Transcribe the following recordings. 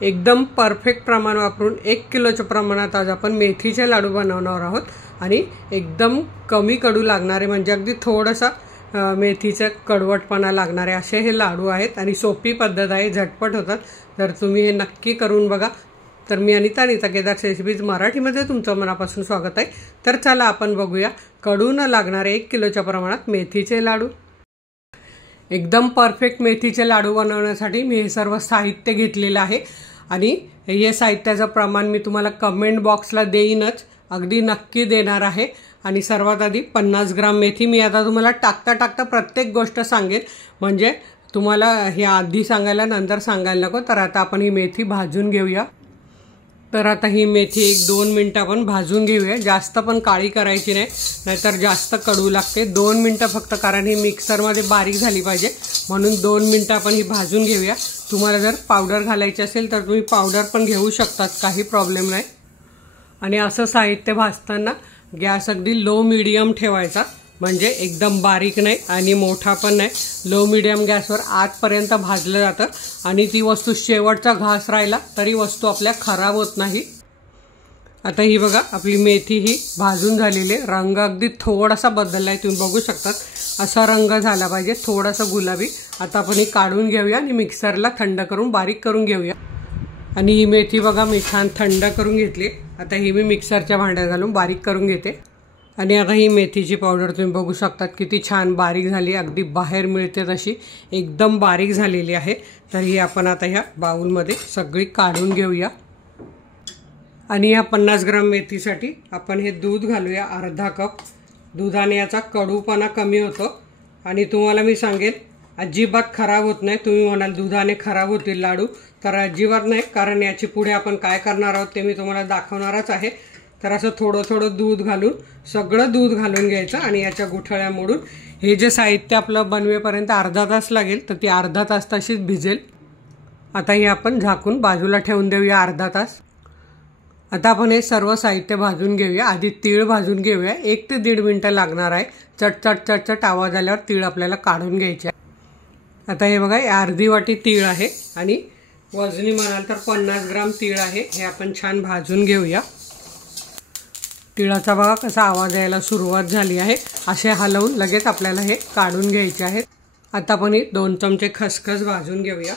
एकदम परफेक्ट प्रमाण वापरून 1 किलोच्या प्रमाणात आज आपण मेथीचे लाडू बनवणार आहोत आणि एकदम कमी कडू लागणारे म्हणजे अगदी थोडासा मेथीचा कडवटपणा लागणारे असे हे लाडू आहेत आणि सोपी पद्धत आहे, झटपट होतात। तर तुम्ही हे नक्की करून बघा। तर मी अनिता केदार रेसिपीज मराठीमध्ये तुमचं मनापासून स्वागत आहे। तर चला आपण बघूया कडू न लागणारे 1 किलोच्या प्रमाणात मेथीचे लाडू। एकदम परफेक्ट मेथीचे लाडू बनवण्यासाठी मी हे सर्व साहित्य घेतलेले आहे आणि हे साहित्याचं प्रमाण मी तुम्हाला कमेंट बॉक्सला देईनच, अगदी नक्की देणार आहे। आणि सर्वात आधी 50 ग्राम मेथी। मी आता तुम्हाला टाकता प्रत्येक गोष्ट सांगेल, म्हणजे तुम्हाला हे आधी सांगायला नंतर सांगायला नको। तर आता आपण ही मेथी भाजून घेऊया। तर आता ही मेथी 1-2 मिनिटं आपण भाजून घेऊया, जास्त पण काळी करायची नाही, नाहीतर जास्त कडू लागते। 2 मिनिटं फक्त, कारण ही मिक्सरमध्ये बारीक झाली पाहिजे, म्हणून 2 मिनिटं आपण ही भाजून घेऊया। तुम्हाला जर पावडर घालायची असेल तर तुम्ही पावडर पण घेऊ शकतात, काही प्रॉब्लेम नाही। आणि असं साहित्य भाजताना गॅस अगदी लो मीडियम ठेवायचा, म्हणजे एकदम बारीक नाही आणि मोठा पण नाही, लो मीडियम गॅसवर आतपर्यंत भाजलं जातं आणि ती वस्तू शेवटचा घास राहिला तरी वस्तू आपल्या खराब होत नाही। आता ही बघा आपली मेथी ही भाजून झालेली आहे, रंग अगदी थोडासा बदललाय, तुम्ही बघू शकतात असा रंग झाला पाहिजे, थोडासा गुलाबी। आता आपण ही काढून घेऊया आणि मिक्सरला थंड करून बारीक करून घेऊया। आणि ही मेथी बघा मी छान थंड करून घेतली। आता ही मी मिक्सरच्या भांड्यात घालून बारीक करून घेते। आणि आता ही मेथीची पावडर तुम्ही बघू शकतात किती छान बारीक झाली, अगदी बाहेर मिळते तशी एकदम बारीक झालेली आहे। तर ही आपण आता ह्या बाउलमध्ये सगळी काढून घेऊया। आणि या 50 ग्राम मेथीसाठी आपण हे दूध घालूया, अर्धा कप। दुधाने याचा कडूपणा कमी होतो आणि तुम्हाला मी सांगेन अजिबात खराब होत नाही। तुम्ही म्हणाल दुधाने खराब होतील लाडू, तर अजिबात नाही, कारण याची पुढे आपण काय करणार आहोत ते मी तुम्हाला दाखवणारच आहे। तर असं थोडं दूध घालून, सगळं दूध घालून घ्यायचं आणि याच्या गुठळ्या मोडून हे जे साहित्य आपलं बनवेपर्यंत अर्धा तास लागेल, तर ती अर्धा तास तशीच भिजेल। आता हे आपण झाकून बाजूला ठेवून देऊया अर्धा तास। आता आपण हे सर्व साहित्य भाजून घेऊया। आधी तीळ भाजून घेऊया, 1 ते 1.5 मिनिटं लागणार आहे। चटचट आवाज आल्यावर तीळ आपल्याला काढून घ्यायचे। आता हे बघा अर्धी वाटी तीळ आहे आणि वजनी म्हणाल तर 50 ग्राम तीळ आहे। हे आपण छान भाजून घेऊया। तिळाचा बघा कसा आवाज यायला सुरुवात झाली आहे, असे हलवून लगेच आपल्याला हे काढून घ्यायचे आहेत। आता आपण 2 चमचे खसखस भाजून घेऊया।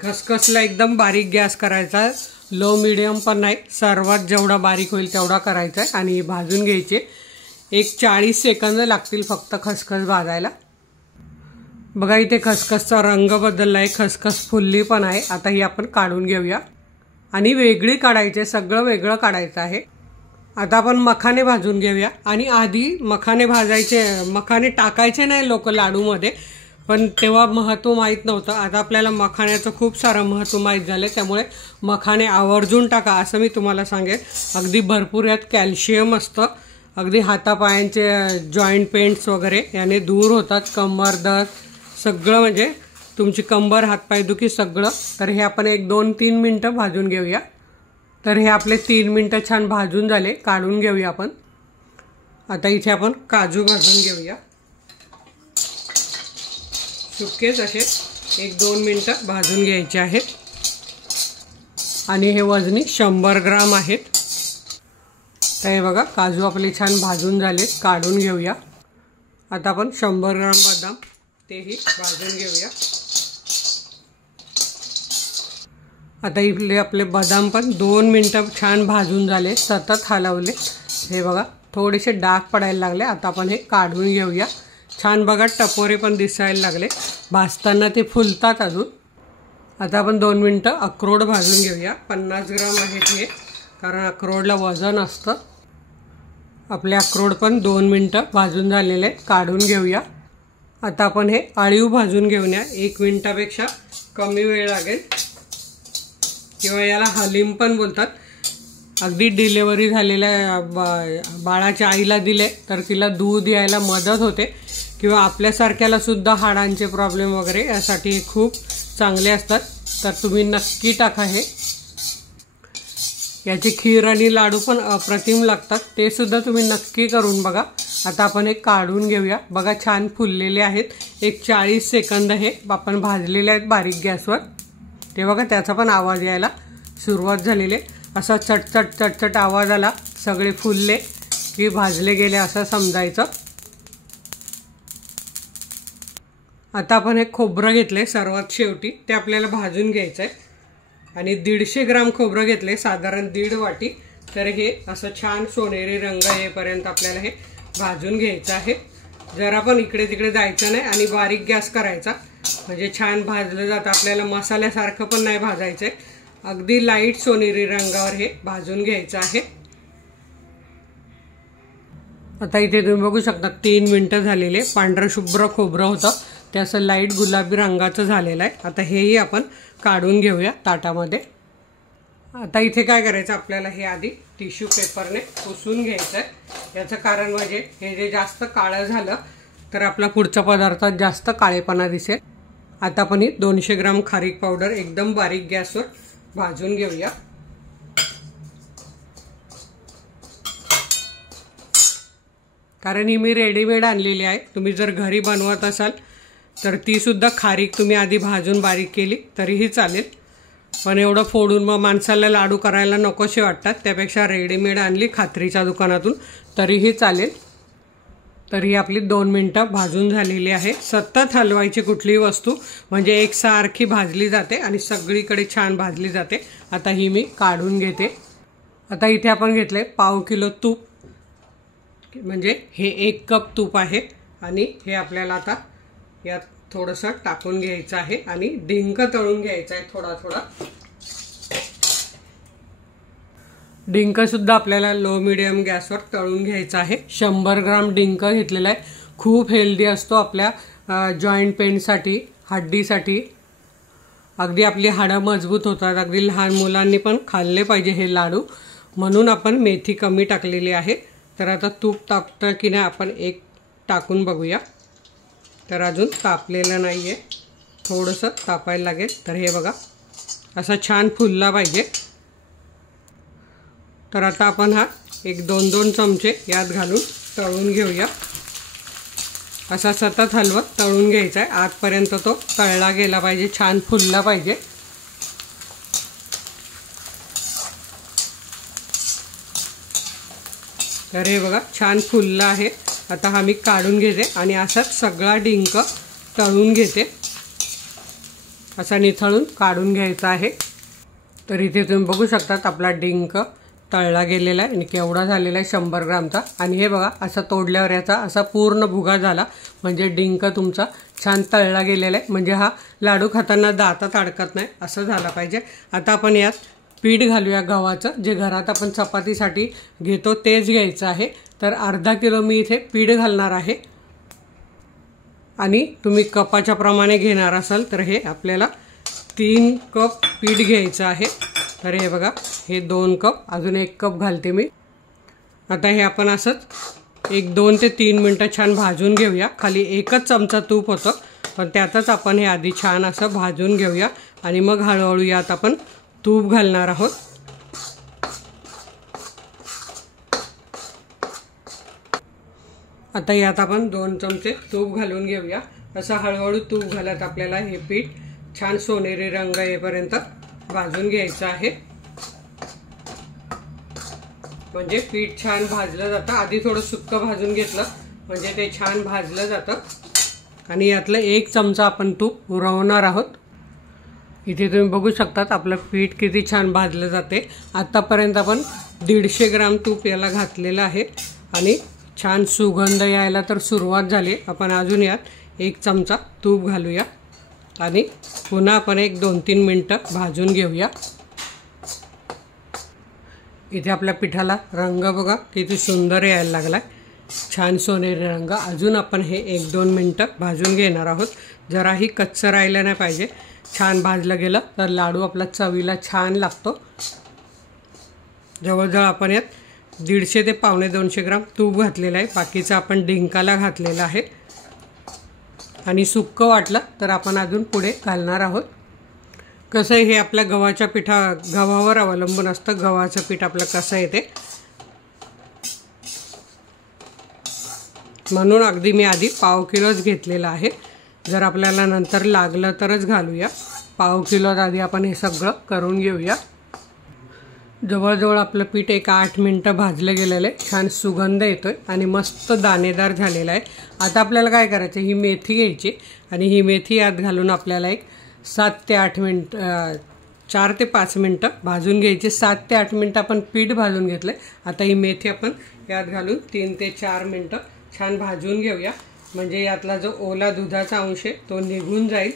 खसखसला एकदम बारीक गॅस करायचा, लो मीडियम पण नाही, सर्वात जेवढा बारीक होईल तेवढा करायचा आहे आणि भाजून घ्यायचे। 40 सेकंद लागतील फक्त खसखस भाजायला। बघा इथे खसखसचा रंग बदलला आहे, खसखस फुलली पण आहे। आता ही आपण काढून घेऊया आणि वेगळी काढायचे, सगळं वेगळं काढायचं आहे। आता आपण मखाने भाजून घेऊया। आणि आधी मखाने भाजायचे, मखाने टाकायचे नाही लोक लाडूमध्ये, पण तेव्हा महत्त्व माहीत नव्हतं। आता आपल्याला मखाण्याचं खूप सारं महत्त्व माहीत झालं, त्यामुळे मखाने आवर्जून टाका असं मी तुम्हाला सांगेन। अगदी भरपूर यात कॅल्शियम असतं, अगदी हातापायांचे जॉईंट पेन्स वगैरे याने दूर होतात, कंबर दर्द सगळं, म्हणजे तुमची कंबर हातपाय दुखी सगळं। तर हे आपण 1-2-3 मिनिटं भाजून घेऊया। तर हे आपले 3 मिनिटं छान भाजून झाले, काढून घेऊया आपण। आता इथे आपण काजू भाजून घेऊया, सुकेच असे 1-2 मिनिटं भाजून घ्यायचे आहेत। आणि हे वजनी 100 ग्राम आहेत। तर हे बघा काजू आपले छान भाजून झाले, काढून घेऊया। आता आपण 100 ग्राम बदाम तेही भाजून घेऊया। आता इथले आपले बदाम पण 2 मिनिटं छान भाजून झाले, सतत हलवले। हे बघा थोडेसे डाग पडायला लागले, आता आपण हे काढून घेऊया। छान बघा टपोरे पण दिसायला लागले, भाजताना ते फुलतात अजून। आता आपण 2 मिनिटं अक्रोड भाजून घेऊया। 50 ग्राम आहेत हे, कारण अक्रोडला वजन असतं। आपले अक्रोड पण 2 मिनिटं भाजून झालेले, काढून घेऊया। आता आपण हे अळीव भाजून घेऊया, 1 मिनिटापेक्षा कमी वेळ लागेल, किंवा याला हलीम पण बोलतात। अगदी डिलेवरी झालेल्या बाळाच्या आईला दिले तर तिला दूध यायला मदत होते, किंवा आपल्यासारख्याला सुद्धा हाडांचे प्रॉब्लेम वगैरे यासाठी खूप चांगले असतात। तर तुम्ही नक्की टाका हे। याची खीर आणि लाडू पण अप्रतिम लागतात, ते सुद्धा तुम्ही नक्की करून बघा। आता आपण हे काढून घेऊया। बघा छान फुललेले आहेत, 40 सेकंद हे आपण भाजलेले आहेत बारीक गॅसवर। ते बघा त्याचा पण आवाज यायला सुरुवात झालेली आहे। असा चटचट चटचट आवाज आला, सगळे फुलले की भाजले गेले असं समजायचं। आता आपण हे खोबरं घेतले सर्वात शेवटी, ते आपल्याला भाजून घ्यायचं आहे आणि 150 ग्राम खोबरं घेतले, साधारण 1.5 वाटी। तर हे असं छान सोनेरी रंग येईपर्यंत आपल्याला हे भाजून घ्यायचं आहे। जरा पण इकडे तिकडे जायचं नाही आणि बारीक गॅस करायचा, म्हणजे छान भाजलं जातं। आपल्याला मसाल्यासारखं पण नाही भाजायचं आहे, अगदी लाईट सोनेरी रंगावर हे भाजून घ्यायचं आहे। आता इथे तुम्ही बघू शकता 3 मिनिटं झालेले, पांढरं शुभ्र खोबरं होतं ते असं लाईट गुलाबी रंगाचं झालेलं आहे। आता हेही आपण काढून घेऊया ताटामध्ये। आता इथे काय करायचं आपल्याला, हे आधी टिश्यू पेपरने पुसून घ्यायचं आहे। याचं कारण म्हणजे हे जे जास्त काळं झालं तर आपला पुढच्या पदार्थात जास्त काळेपणा दिसेल। आता आपण ही 200 ग्राम खारीक पावडर एकदम बारीक गॅसवर भाजून घेऊया। कारण ही मी रेडीमेड आणलेली आहे, तुम्ही जर घरी बनवत असाल तर ती सुद्धा खारीक तुम्ही आधी भाजून बारीक केली तरीही चालेल, पण एवढं फोडून मग माणसाला लाडू करायला नकोसे वाटतात, त्यापेक्षा रेडीमेड आणली खात्रीच्या दुकानातून तरीही चालेल। तर ही आपली 2 मिनिटं भाजून झालेली आहे। सतत हलवायची कुठलीही वस्तू, म्हणजे एकसारखी भाजली जाते आणि सगळीकडे छान भाजली जाते। आता ही मी काढून घेते। आता इथे आपण घेतले पाव किलो तूप, म्हणजे हे 1 कप तूप आहे आणि हे आपल्याला आता यात थोडंसं टाकून घ्यायचं आहे आणि डिंक तळून घ्यायचा आहे थोडा थोडा। डिंक सुद्धा आपल्याला लो मीडियम गॅसवर तळून घ्यायचा आहे। 100 ग्राम डिंक घेतलेला आहे, खूप हेल्दी असतो आपल्या जॉईंट पेनसाठी, हड्डीसाठी। अगदी आपली हाडं मजबूत होतात, अगदी लहान मुलांनी पण खाल्ले पाहिजे हे लाडू, म्हणून आपण मेथी कमी टाकलेली आहे। तर आता तूप तापतं की नाही आपण एक टाकून बघूया। तर अजून तापलेलं नाही आहे, थोडंसं तापायला लागेल। तर हे बघा असा छान फुलला पाहिजे। तर आता आपण हा एक 2-2 चमचे यात घालून तळून घेऊया। असा सतत हलवत तळून घ्यायचा आहे, आतपर्यंत तो तळला गेला पाहिजे, छान फुलला पाहिजे। तर हे बघा छान फुलला आहे। आता हा मी काढून घेते आणि असाच सगळा डिंक तळून घेते, असा निथळून काढून घ्यायचा आहे। तर इथे तुम्ही बघू शकता आपला डिंक तळला गेलेला आहे आणि केवढा झालेला आहे 100 ग्रामचा। आणि हे बघा असं तोडल्यावर याचा असा पूर्ण भुगा झाला, म्हणजे डिंक तुमचा छान तळला गेलेला आहे, म्हणजे हा लाडू खाताना दातात अडकत नाही असं झाला पाहिजे। आता आपण यात पीठ घालूया गव्हाचं, जे घरात आपण चपातीसाठी घेतो तेच घ्यायचं आहे। तर अर्धा किलो मी इथे पीठ घालणार आहे आणि तुम्ही कपाच्या प्रमाणे घेणार असाल तर हे आपल्याला 3 कप पीठ घ्यायचं आहे। तर हे बघा हे 2 कप, अजून 1 कप घालते मी। आता हे आपण असंच 1-2 ते 3 मिनिटं छान भाजून घेऊया। खाली 1च चमचा तूप होतं, पण त्यातच आपण हे आधी छान असं भाजून घेऊया आणि मग हळूहळू यात आपण तूप घालणार आहोत। आता यात आपण 2 चमचे तूप घालून घेऊया। असं हळूहळू तूप घालत आपल्याला हे पीठ छान सोनेरी रंग येईपर्यंत भाजून घ्यायचं आहे, म्हणजे पीठ छान भाजलं जातं। आधी थोडं सुक्क भाजून घेतलं म्हणजे ते छान भाजलं जातं। आणि यातलं 1 चमचा आपण तूप उरवणार आहोत। इथे तुम्ही बघू शकता आपलं पीठ किती छान भाजलं जाते। आतापर्यंत आपण 150 ग्राम तूप याला घातलेलं आहे आणि छान सुगंध यायला तर सुरुवात झाली। आपण अजून यात 1 चमचा तूप घालूया आणि पुन्हा आपण 1-2-3 मिनिटं भाजून घेऊया। इथे आपल्या पिठाला रंग बघा किती सुंदर यायला लागलाय, छान सोनेरी रंग। अजून आपण हे 1-2 मिनिटं भाजून घेणार आहोत, जराही कच्चं राहिलं नाही पाहिजे। छान भाजलं गेलं तर लाडू आपला चवीला छान लागतो। जवळजवळ आपण यात 150 ते 1.25 ग्राम तूप घातलेलं आहे, बाकीचं आपण डिंकाला घातलेलं आहे। आणि सुक्क वाटलं तर आपण अजून पुढे घालणार आहोत। कसं हे आपल्या गव्हावर अवलंबून असतं, गव्हाचं पीठ आपलं कसं येते, म्हणून अगदी मी आधी पाव किलोच घेतलेला आहे। जर आपल्याला नंतर लागलं तरच घालूया, पाव किलोत आधी आपण हे सगळं करून घेऊया। जवळजवळ आपलं पीठ एक 8 मिनिटं भाजलं गेलेलं आहे, छान सुगंध येतोय आणि मस्त दाणेदार झालेला आहे। आता आपल्याला काय करायचं, ही मेथी घ्यायची आणि ही मेथी यात घालून आपल्याला एक 7 ते 8 मिनिटं 4 ते 5 मिनिटं भाजून घ्यायची। 7 ते 8 मिनिटं आपण पीठ भाजून घेतलं। आता ही मेथी आपण यात घालून 3 ते 4 मिनिटं छान भाजून घेऊया, म्हणजे यातला जो ओला दुधाचा अंश आहे तो निघून जाईल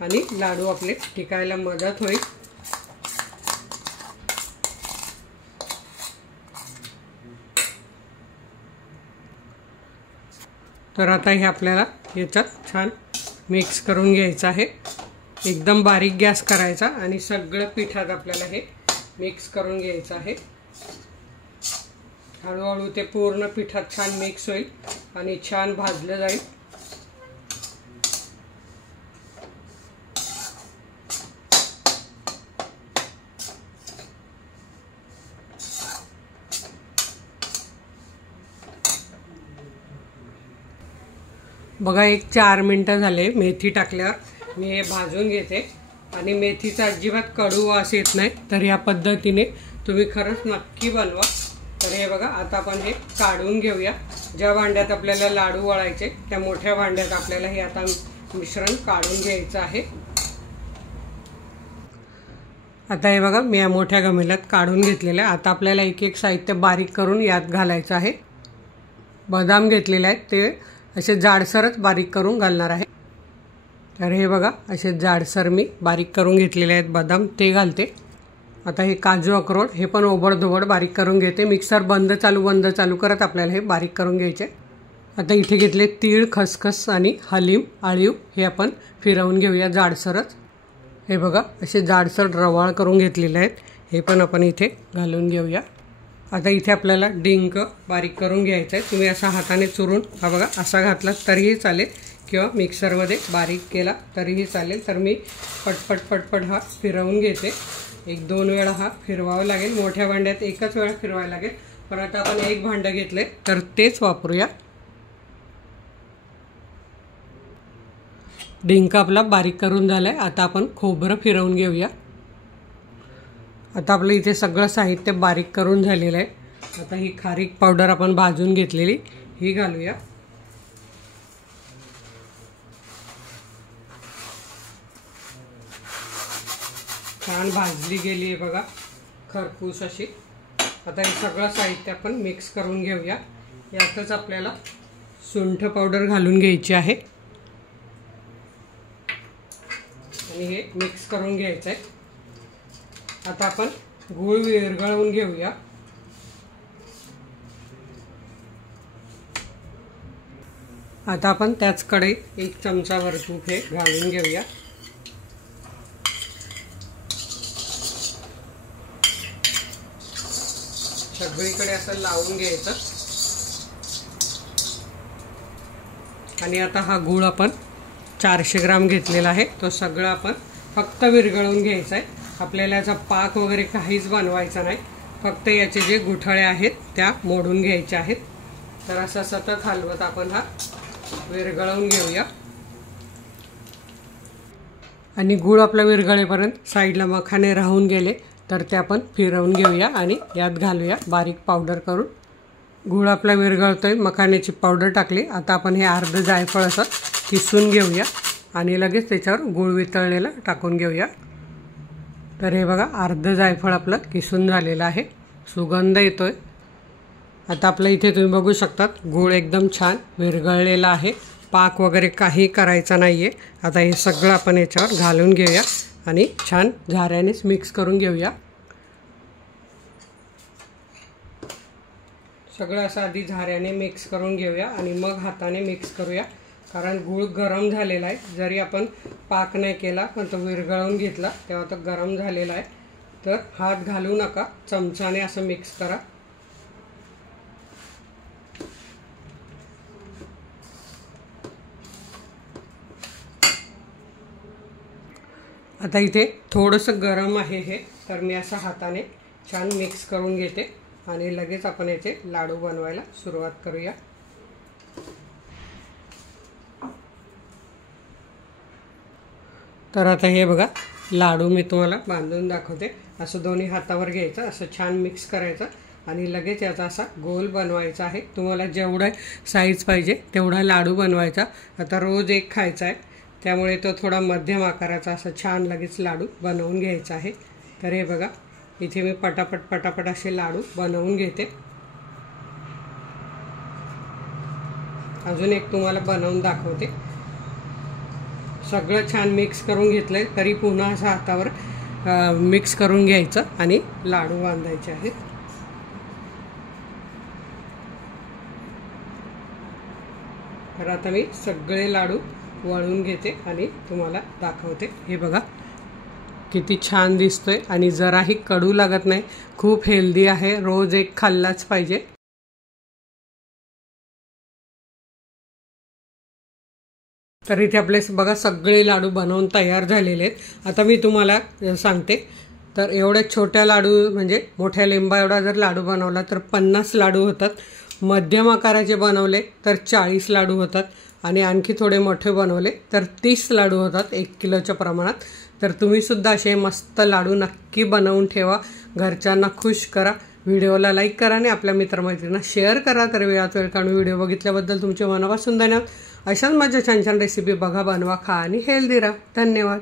आणि लाडू आपले टिकायला मदत होईल। तर आता हे आपल्याला याच्यात छान मिक्स करून घ्यायचं आहे। एकदम बारीक गॅस करायचा आणि सगळं पिठात आपल्याला हे मिक्स करून घ्यायचं आहे। हळूहळू ते पूर्ण पिठात छान मिक्स होईल आणि छान भाजलं जाईल। बघा एक 4 मिनिटं झाले मेथी टाकल्यावर मी हे भाजून घेते आणि मेथीचा अजिबात कडू वास येत नाही। तर या पद्धतीने तुम्ही खरंच नक्की बनवा। तर हे बघा आता आपण हे काढून घेऊया। ज्या भांड्यात आपल्याला लाडू वळायचे त्या मोठ्या भांड्यात आपल्याला हे आता मिश्रण काढून घ्यायचं आहे। आता हे बघा मी या मोठ्या गमेल्यात काढून घेतलेलं आहे। आता आपल्याला एक एक साहित्य बारीक करून यात घालायचं आहे। बदाम घेतलेले आहेत, ते असे जाडसरच बारीक करून घालणार आहे। तर हे बघा असे जाडसर मी बारीक करून घेतलेले आहेत बदाम, ते घालते। आता हे काजू अक्रोड हे पण ओबडधोबड बारीक करून घेते। मिक्सर बंद चालू करत आपल्याला हे बारीक करून घ्यायचे। आता इथे घेतले तीळ, खसखस आणि हलीम, आळीव, हे आपण फिरवून घेऊया जाडसरच। हे बघा असे जाडसर रवाळ करून घेतलेले आहेत, हे पण आपण इथे घालून घेऊया। आता इथे आपल्याला डिंक बारीक करून घ्यायचा आहे। तुम्ही असा हाताने चुरून हा बघा असा घातला तरीही चालेल किंवा मिक्सरमध्ये बारीक केला तरीही चालेल। तर मी पटपट हा फिरवून घेते। 1-2 वेळा हा फिरवावा लागेल। मोठ्या भांड्यात एकच वेळा फिरवायला लागेल, पण आता आपण एक भांडं घेतले तर तेच वापरूया। डिंक आपला बारीक करून झालाय। आता आपण खोबरं फिरवून घेऊया। आता आपलं इथे सगळं साहित्य बारीक करून झालेलं आहे। आता ही खारीक पावडर आपण भाजून घेतलेली ही घालूया। छान भाजली गेली आहे बघा खरपूस अशी। आता हे सगळं साहित्य आपण मिक्स करून घेऊया। यातच आपल्याला सुंठ पावडर घालून घ्यायची आहे आणि हे मिक्स करून घ्यायचं आहे। आता आपण गूळ विरघळवून घेऊया। आता आपण त्याच कढईत 1 चमचाभर तूप हे घालून घेऊया। सगळीकडे असं लावून घ्यायचं आणि आता हा गूळ आपण 400 ग्राम घेतलेला आहे, तो सगळा आपण फक्त विरघळवून घ्यायचा आहे। आपल्याला याचा पाक वगैरे काहीच बनवायचा नाही, फक्त याचे जे गुठळे आहेत त्या मोडून घ्यायच्या आहेत। तर असं सतत हलवत आपण हा विरघळवून घेऊया आणि गूळ आपला विरघळेपर्यंत साईडला मखाने राहून गेले तर ते आपण फिरवून घेऊया आणि यात घालूया बारीक पावडर करून। गूळ आपला विरघळतोय, मखाण्याची पावडर टाकली। आता आपण हे अर्ध जायफळ असं किसून घेऊया आणि लगेच त्याच्यावर गूळ वितळलेला टाकून घेऊया। तर हे बघा अर्ध जायफळ आपलं किसून झालेलं आहे, सुगंध येतोय। आता आपलं इथे तुम्ही बघू शकतात गूळ एकदम छान विरघळलेला आहे, पाक वगैरे काही करायचा नाहीये। आता हे सगळं आपण याच्यावर घालून घेऊया आणि छान झाऱ्यानेच मिक्स करून घेऊया। सगळं असं आधी झाऱ्याने मिक्स करून घेऊया आणि मग हाताने मिक्स करूया, कारण गूळ गरम झालेला आहे। जरी आपण पाक नाही केला पण तो विरघळवून घेतला तेव्हा तो गरम झालेला आहे। तर हात घालू नका, चमचाने असं मिक्स करा। आता इथे थोडंसं गरम आहे हे, तर मी असं हाताने छान मिक्स करून घेते आणि लगेच आपण याचे लाडू बनवायला सुरुवात करूया। तर आता हे बघा लाडू मी तुम्हाला बांधून दाखवते। असं दोन्ही हातावर घ्यायचं, असं छान मिक्स करायचं आणि लगेच याचा असा गोल बनवायचा आहे। तुम्हाला जेवढा साईज पाहिजे तेवढा लाडू बनवायचा। आता रोज एक खायचा आहे, त्यामुळे तो थोडा मध्यम आकाराचा असा छान लगेच लाडू बनवून घ्यायचा आहे। तर हे बघा, इथे मी पटापट असे लाडू बनवून घेते। अजून एक तुम्हाला बनवून दाखवते। सगळं छान मिक्स करून घेतलंय, तरी पुन्हा असं हातावर मिक्स करून घ्यायचं आणि लाडू बांधायचे आहेत। तर आता मी सगळे लाडू वळून घेते आणि तुम्हाला दाखवते। हे बघा किती छान दिसतोय आणि जराही कडू लागत नाही, खूप हेल्दी आहे, रोज एक खाल्लाच पाहिजे। तर इथे आपले बघा सगळे लाडू बनवून तयार झालेले आहेत। आता मी तुम्हाला सांगते, तर एवढ्या छोट्या लाडू म्हणजे मोठ्या लिंबा एवढा जर लाडू बनवला तर 50 लाडू होतात। मध्यम आकाराचे बनवले तर 40 लाडू होतात आणि आणखी थोडे मोठे बनवले तर 30 लाडू होतात 1 किलोच्या प्रमाणात। तर तुम्ही सुद्धा असे मस्त लाडू नक्की बनवून ठेवा, घरच्यांना खुश करा। व्हिडिओला लाईक करा आणि आपल्या मित्रमैत्रिणींना शेअर करा। तर वेळात वेळ काढून व्हिडिओ बघितल्याबद्दल तुमचे मनापासून धन्यवाद। अशाच माझ्या छान छान रेसिपी बघा, बनवा, खा आणि हेल्दी राहा। धन्यवाद।